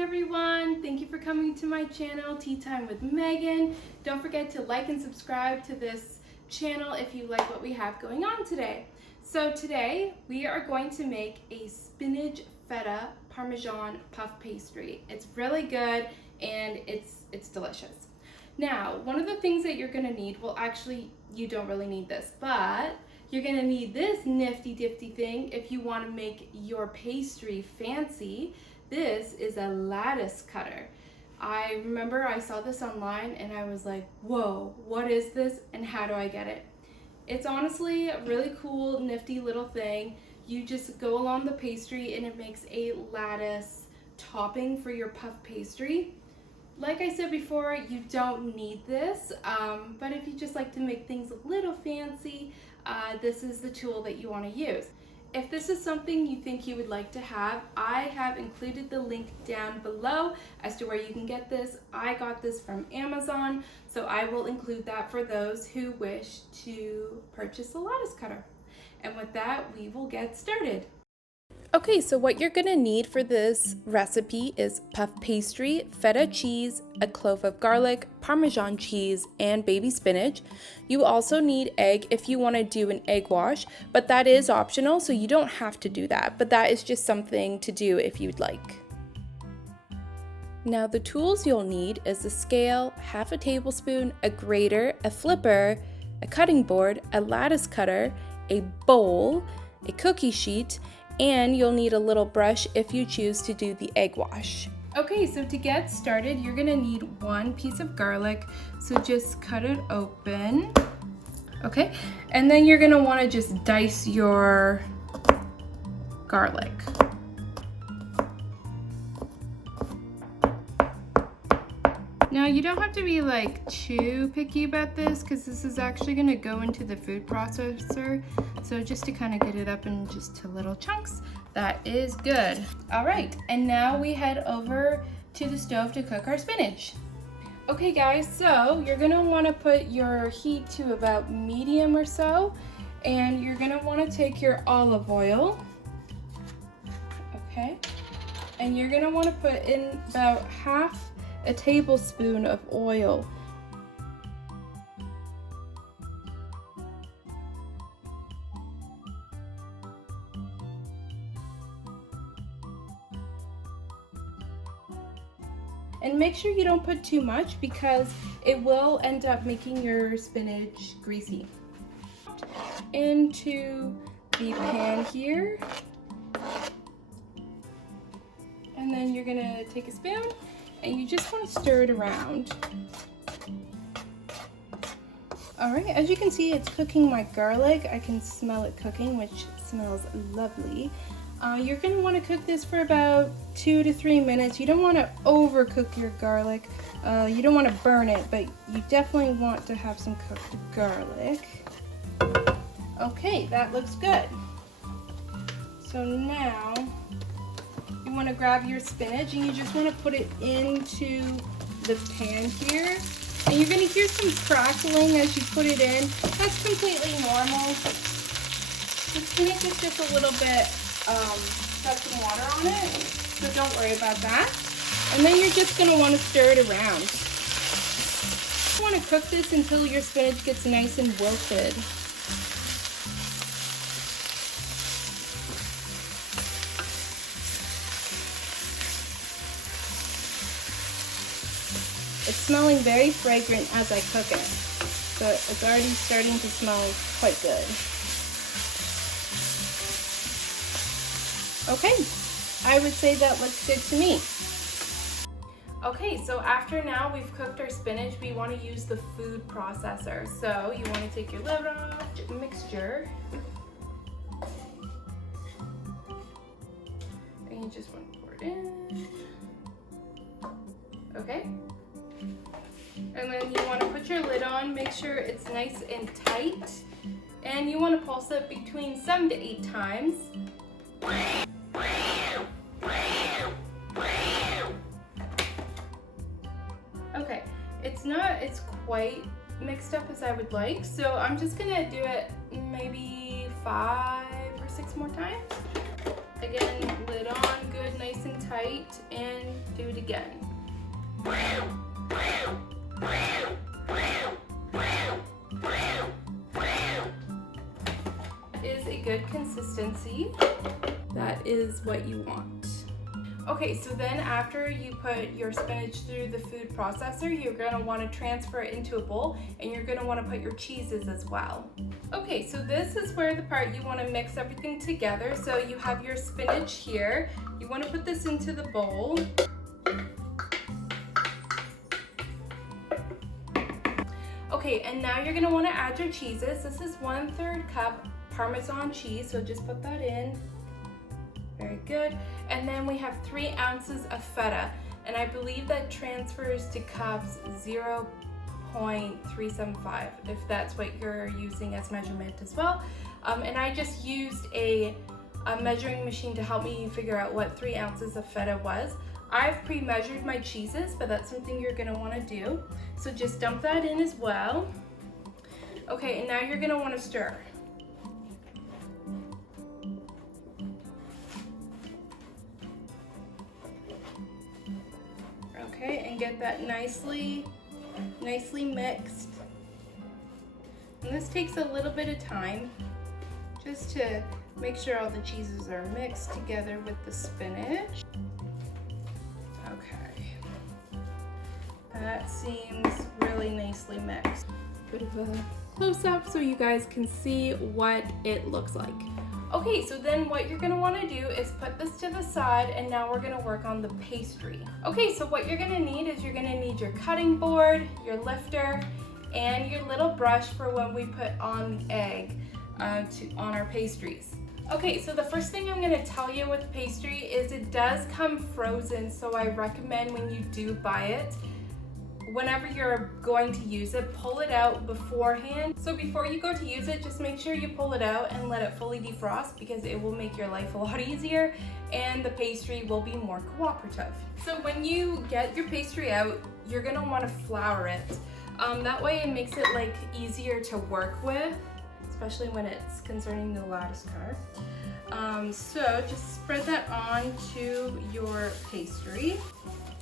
everyone, thank you for coming to my channel, Tea Time with Megan. Don't forget to like and subscribe to this channel if you like what we have going on today. So today we are going to make a spinach feta Parmesan puff pastry. It's really good and it's delicious. Now, one of the things that you're gonna need, well actually you don't really need this, but you're gonna need this nifty difty thing if you wanna make your pastry fancy. This is a lattice cutter. I remember I saw this online and I was like, whoa, what is this and how do I get it? It's honestly a really cool, nifty little thing. You just go along the pastry and it makes a lattice topping for your puff pastry. Like I said before, you don't need this, but if you just like to make things a little fancy, this is the tool that you want to use. If this is something you think you would like to have, I have included the link down below as to where you can get this. I got this from Amazon, so I will include that for those who wish to purchase a lattice cutter. And with that, we will get started. Okay, so what you're gonna need for this recipe is puff pastry, feta cheese, a clove of garlic, Parmesan cheese, and baby spinach. You also need egg if you want to do an egg wash, but that is optional, so you don't have to do that, but that is just something to do if you'd like. Now the tools you'll need is a scale, half a tablespoon, a grater, a flipper, a cutting board, a lattice cutter, a bowl, a cookie sheet, and you'll need a little brush if you choose to do the egg wash. Okay, so to get started, you're gonna need one piece of garlic, so just cut it open. Okay, and then you're gonna wanna just dice your garlic. Now you don't have to be like too picky about this because this is actually going to go into the food processor. So just to kind of get it up in just little chunks, that is good. All right, and now we head over to the stove to cook our spinach. Okay guys, so you're going to want to put your heat to about medium or so, and you're going to want to take your olive oil, okay, and you're going to want to put in about half a tablespoon of oil. And make sure you don't put too much because it will end up making your spinach greasy. Into the pan here. And then you're gonna take a spoon and you just want to stir it around. All right, as you can see, it's cooking my garlic. I can smell it cooking, which smells lovely. You're going to want to cook this for about 2 to 3 minutes. You don't want to overcook your garlic. You don't want to burn it, but you definitely want to have some cooked garlic. Okay, that looks good. So now you want to grab your spinach and you just want to put it into the pan here. And you're going to hear some crackling as you put it in. That's completely normal. The spinach is just a little bit, got some water on it, so don't worry about that. And then you're just going to want to stir it around. You want to cook this until your spinach gets nice and wilted. It's smelling very fragrant as I cook it, so it's already starting to smell quite good. Okay, I would say that looks good to me. Okay, so after now we've cooked our spinach, we want to use the food processor. So you want to take your lid off, mixture, and you just want to pour it in. Okay. And then you want to put your lid on, make sure it's nice and tight, and you want to pulse it between 7 to 8 times. Okay, it's quite mixed up as I would like, so I'm just gonna do it maybe 5 or 6 more times. Again, lid on, good, nice and tight, and do it again. Is a good consistency. That is what you want. Okay, so then after you put your spinach through the food processor, you're gonna wanna transfer it into a bowl, and you're gonna wanna put your cheeses as well. Okay, so this is where the part you wanna mix everything together. So you have your spinach here. You wanna put this into the bowl. Okay, and now you're gonna wanna add your cheeses. This is 1/3 cup Parmesan cheese, so just put that in. Very good. And then we have 3 ounces of feta, and I believe that transfers to cups 0.375, if that's what you're using as measurement as well. And I just used a measuring machine to help me figure out what 3 ounces of feta was. I've pre-measured my cheeses, but that's something you're gonna wanna do. So just dump that in as well. Okay, and now you're gonna wanna stir. Okay, and get that nicely mixed. And this takes a little bit of time just to make sure all the cheeses are mixed together with the spinach. Okay, that seems really nicely mixed. Bit of a close-up so you guys can see what it looks like. Okay, so then what you're gonna wanna do is put this to the side, and now we're gonna work on the pastry. Okay, so what you're gonna need is you're gonna need your cutting board, your lifter, and your little brush for when we put on the egg on our pastries. Okay, so the first thing I'm gonna tell you with pastry is it does come frozen, so I recommend when you do buy it, whenever you're going to use it, pull it out beforehand. So before you go to use it, just make sure you pull it out and let it fully defrost, because it will make your life a lot easier and the pastry will be more cooperative. So when you get your pastry out, you're gonna wanna flour it. That way it makes it like easier to work with, especially when it's concerning the lattice cutter. So just spread that onto your pastry.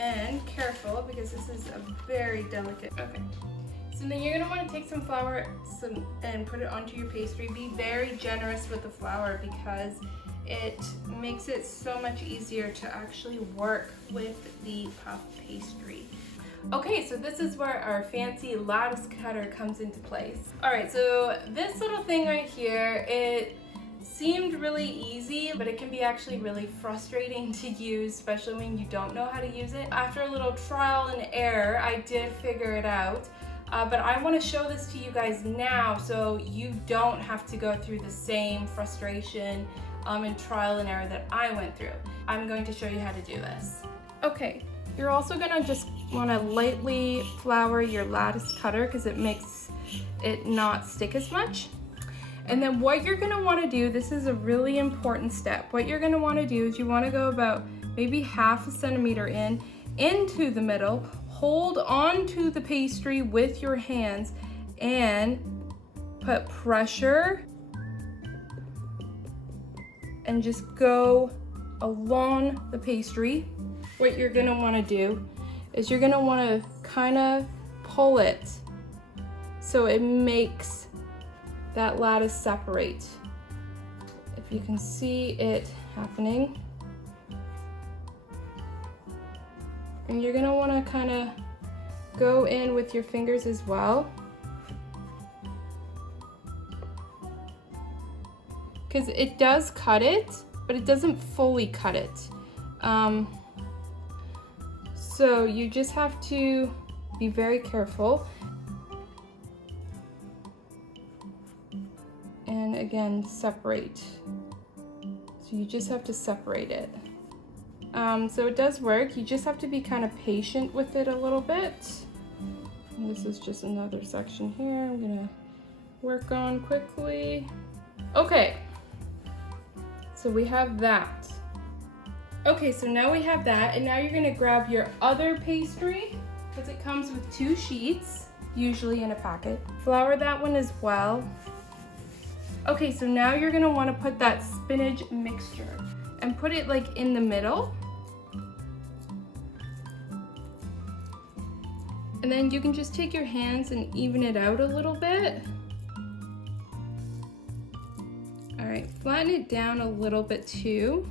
And careful, because this is a very delicate. Okay, so then you're gonna want to take some flour and put it onto your pastry. Be very generous with the flour, because it makes it so much easier to actually work with the puff pastry. Okay, so this is where our fancy lattice cutter comes into place. All right, so this little thing right here, it seemed really easy, but it can be actually really frustrating to use, especially when you don't know how to use it. After a little trial and error, I did figure it out, but I want to show this to you guys now so you don't have to go through the same frustration and trial and error that I went through. I'm going to show you how to do this. Okay, you're also gonna just want to lightly flour your lattice cutter, because it makes it not stick as much. And then what you're gonna wanna do, this is a really important step. What you're gonna wanna do is you wanna go about maybe 1/2 centimeter into the middle, hold onto the pastry with your hands, and put pressure, and just go along the pastry. What you're gonna wanna do is you're gonna wanna kinda pull it so it makes that lattice separate. If you can see it happening. And you're gonna wanna kinda go in with your fingers as well, because it does cut it, but it doesn't fully cut it. So you just have to be very careful. And again, separate. So you just have to separate it. So it does work. You just have to be kind of patient with it a little bit. And this is just another section here I'm gonna work on quickly. Okay, so we have that. Okay, so now we have that, and now you're gonna grab your other pastry, because it comes with 2 sheets, usually in a packet. Flour that one as well. Okay, so now you're gonna wanna put that spinach mixture. and put it like in the middle. And then you can just take your hands and even it out a little bit. All right, flatten it down a little bit too.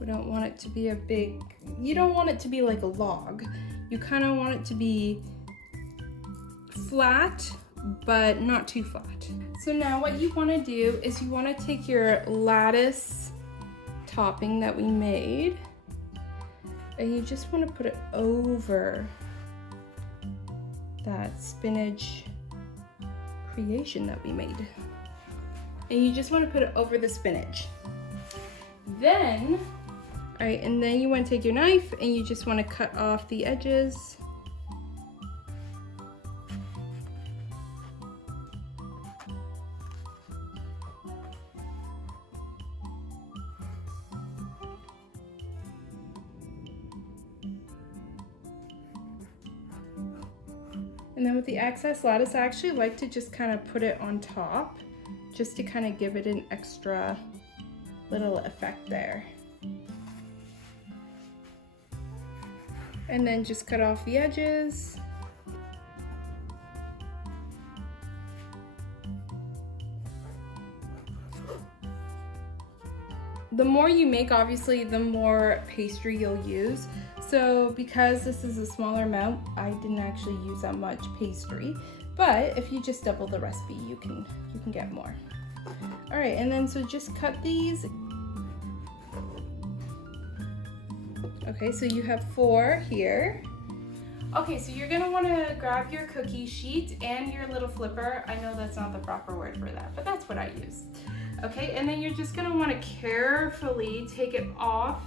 We don't want it to be a big, you don't want it to be like a log. You kind of want it to be flat, but not too flat. So now what you want to do is you want to take your lattice topping that we made, and you just want to put it over that spinach creation that we made. And you just want to put it over the spinach. Then, all right, and then you want to take your knife and you just want to cut off the edges. And then with the excess lettuce, I actually like to just kind of put it on top, just to kind of give it an extra little effect there. And then just cut off the edges. The more you make, obviously, the more pastry you'll use. So because this is a smaller amount, I didn't actually use that much pastry. But if you just double the recipe, you can get more. All right, and then so just cut these. Okay, so you have 4 here. Okay, so you're gonna wanna grab your cookie sheet and your little flipper. I know that's not the proper word for that, but that's what I use. Okay, and then you're just gonna wanna carefully take it off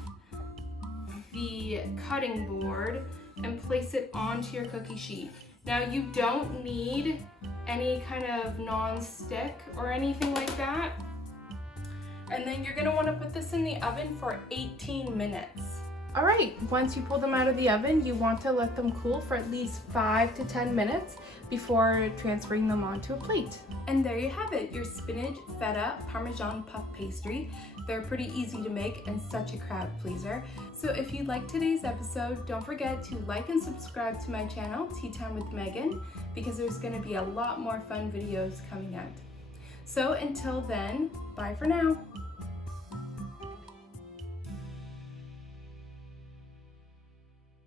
the cutting board and place it onto your cookie sheet. Now you don't need any kind of non-stick or anything like that. And then you're gonna wanna put this in the oven for 18 minutes. All right, once you pull them out of the oven, you want to let them cool for at least 5 to 10 minutes before transferring them onto a plate. And there you have it, your spinach feta Parmesan puff pastry. They're pretty easy to make and such a crowd pleaser. So if you liked today's episode, don't forget to like and subscribe to my channel, Tea Time with Megan, because there's gonna be a lot more fun videos coming out. So until then, bye for now.